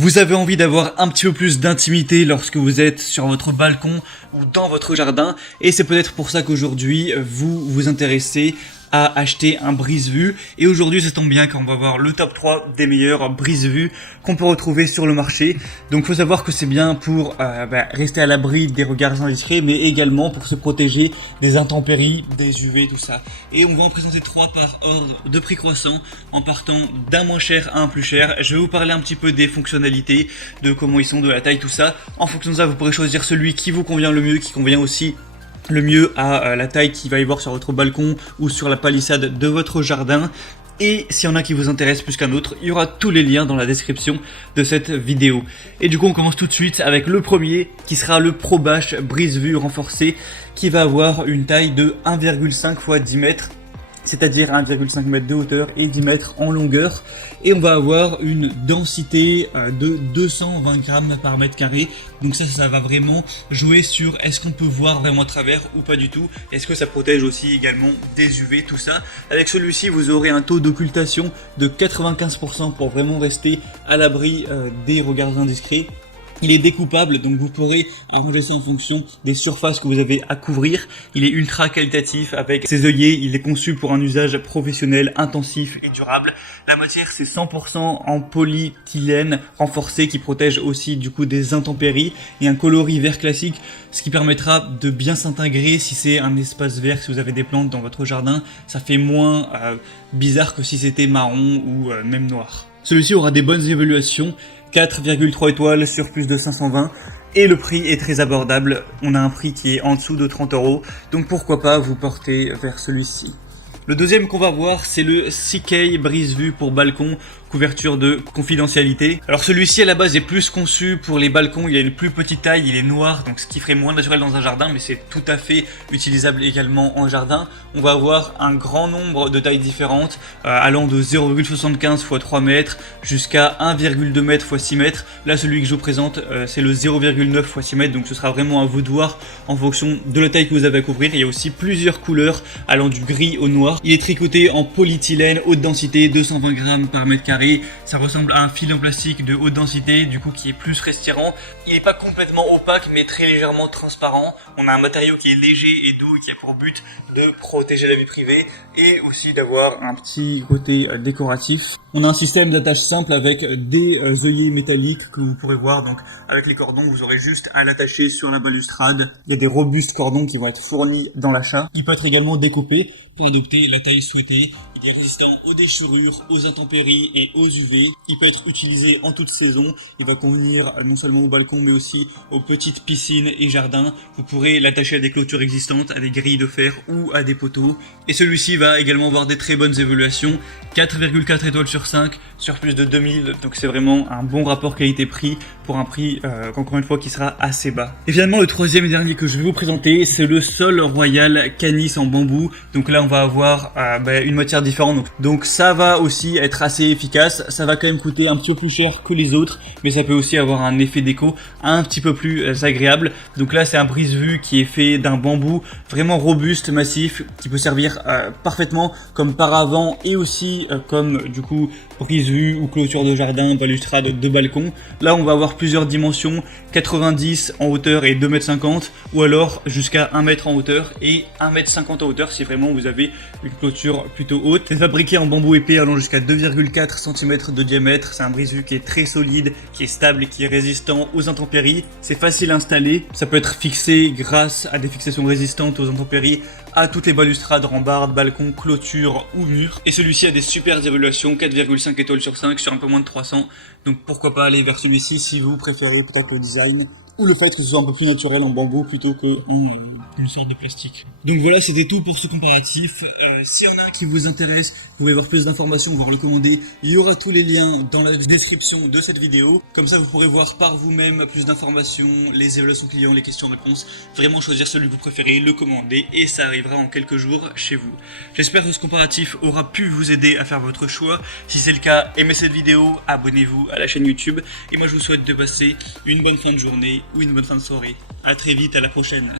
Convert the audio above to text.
Vous avez envie d'avoir un petit peu plus d'intimité lorsque vous êtes sur votre balcon ou dans votre jardin, et c'est peut-être pour ça qu'aujourd'hui vous vous intéressez à acheter un brise-vue. Et aujourd'hui, ça tombe bien car on va voir le top 3 des meilleurs brise-vue qu'on peut retrouver sur le marché. Donc faut savoir que c'est bien pour rester à l'abri des regards indiscrets, mais également pour se protéger des intempéries, des UV, tout ça. Et on va en présenter 3 par ordre de prix croissant, en partant d'un moins cher à un plus cher. Je vais vous parler un petit peu des fonctionnalités, de comment ils sont, de la taille, tout ça. En fonction de ça, vous pourrez choisir celui qui vous convient le mieux, qui convient aussi le mieux à la taille qu'il va y avoir sur votre balcon ou sur la palissade de votre jardin. Et s'il y en a qui vous intéressent plus qu'un autre, il y aura tous les liens dans la description de cette vidéo. Et du coup, on commence tout de suite avec le premier qui sera le ProBash brise-vue renforcé, qui va avoir une taille de 1,5 x 10 mètres, c'est-à-dire 1,5 m de hauteur et 10 mètres en longueur. Et on va avoir une densité de 220 grammes par mètre carré. Donc ça va vraiment jouer sur est-ce qu'on peut voir vraiment à travers ou pas du tout. Est-ce que ça protège aussi également des UV, tout ça. Avec celui-ci, vous aurez un taux d'occultation de 95% pour vraiment rester à l'abri des regards indiscrets. Il est découpable, donc vous pourrez arranger ça en fonction des surfaces que vous avez à couvrir. Il est ultra qualitatif avec ses œillets. Il est conçu pour un usage professionnel, intensif et durable. La matière, c'est 100% en polyéthylène renforcé qui protège aussi du coup des intempéries, et un coloris vert classique, ce qui permettra de bien s'intégrer si c'est un espace vert, si vous avez des plantes dans votre jardin. Ça fait moins bizarre que si c'était marron ou même noir. Celui-ci aura des bonnes évaluations. 4,3 étoiles sur plus de 520, et le prix est très abordable. On a un prix qui est en dessous de 30 €, donc pourquoi pas vous porter vers celui-ci. Le deuxième qu'on va voir, c'est le CK brise-vue pour balcon, couverture de confidentialité. Alors celui-ci à la base est plus conçu pour les balcons, il a une plus petite taille, il est noir, donc ce qui ferait moins naturel dans un jardin, mais c'est tout à fait utilisable également en jardin. On va avoir un grand nombre de tailles différentes, allant de 0,75 x 3 mètres jusqu'à 1,2 m x 6 mètres. Là, celui que je vous présente, c'est le 0,9 x 6 mètres, donc ce sera vraiment à vous de voir en fonction de la taille que vous avez à couvrir. Il y a aussi plusieurs couleurs allant du gris au noir. Il est tricoté en polyéthylène haute densité, 220 grammes par mètre carré. Ça ressemble à un fil en plastique de haute densité, du coup qui est plus respirant. Il n'est pas complètement opaque, mais très légèrement transparent. On a un matériau qui est léger et doux et qui a pour but de protéger la vie privée et aussi d'avoir un petit côté décoratif. On a un système d'attache simple avec des œillets métalliques que vous pourrez voir. Donc avec les cordons, vous aurez juste à l'attacher sur la balustrade. Il y a des robustes cordons qui vont être fournis dans l'achat. Il peut être également découpé pour adopter la taille souhaitée. Il est résistant aux déchirures, aux intempéries et aux UV. Il peut être utilisé en toute saison. Il va convenir non seulement au balcon mais aussi aux petites piscines et jardins. Vous pourrez l'attacher à des clôtures existantes, à des grilles de fer ou à des poteaux. Et celui-ci va également avoir des très bonnes évaluations. 4,4 étoiles sur 5 sur plus de 2000. Donc c'est vraiment un bon rapport qualité-prix pour un prix encore une fois qui sera assez bas. Et finalement le troisième et dernier que je vais vous présenter, c'est le Sol Royal Canis en bambou. Donc là on va avoir une matière différente. Donc ça va aussi être assez efficace. Ça va quand même coûter un petit peu plus cher que les autres, mais ça peut aussi avoir un effet déco un petit peu plus agréable. Donc là c'est un brise-vue qui est fait d'un bambou vraiment robuste, massif, qui peut servir parfaitement comme paravent et aussi comme du coup brise-vue ou clôture de jardin, balustrade de balcon. Là on va avoir plusieurs dimensions, 90 en hauteur et 2,50 m, ou alors jusqu'à 1 m en hauteur et 1,50 m en hauteur si vraiment vous avez une clôture plutôt haute. C'est fabriqué en bambou épais allant jusqu'à 2,4 cm de diamètre. C'est un brise-vue qui est très solide, qui est stable et qui est résistant aux intempéries. C'est facile à installer. Ça peut être fixé grâce à des fixations résistantes aux intempéries à toutes les balustrades, rambardes, balcons, clôtures ou murs. Et celui-ci a des super évaluations, 4,5 étoiles sur 5 sur un peu moins de 300. Donc pourquoi pas aller vers celui-ci si vous préférez peut-être le design ou le fait que ce soit un peu plus naturel en bambou plutôt qu'en une sorte de plastique. Donc voilà, c'était tout pour ce comparatif. S'il y en a un qui vous intéresse, vous pouvez voir plus d'informations, voir le commander. Il y aura tous les liens dans la description de cette vidéo. Comme ça, vous pourrez voir par vous-même plus d'informations, les évaluations clients, les questions-réponses. Vraiment choisir celui que vous préférez, le commander et ça arrivera en quelques jours chez vous. J'espère que ce comparatif aura pu vous aider à faire votre choix. Si c'est le cas, aimez cette vidéo, abonnez-vous à la chaîne YouTube. Et moi, je vous souhaite de passer une bonne fin de journée ou une bonne fin de soirée. À très vite, à la prochaine.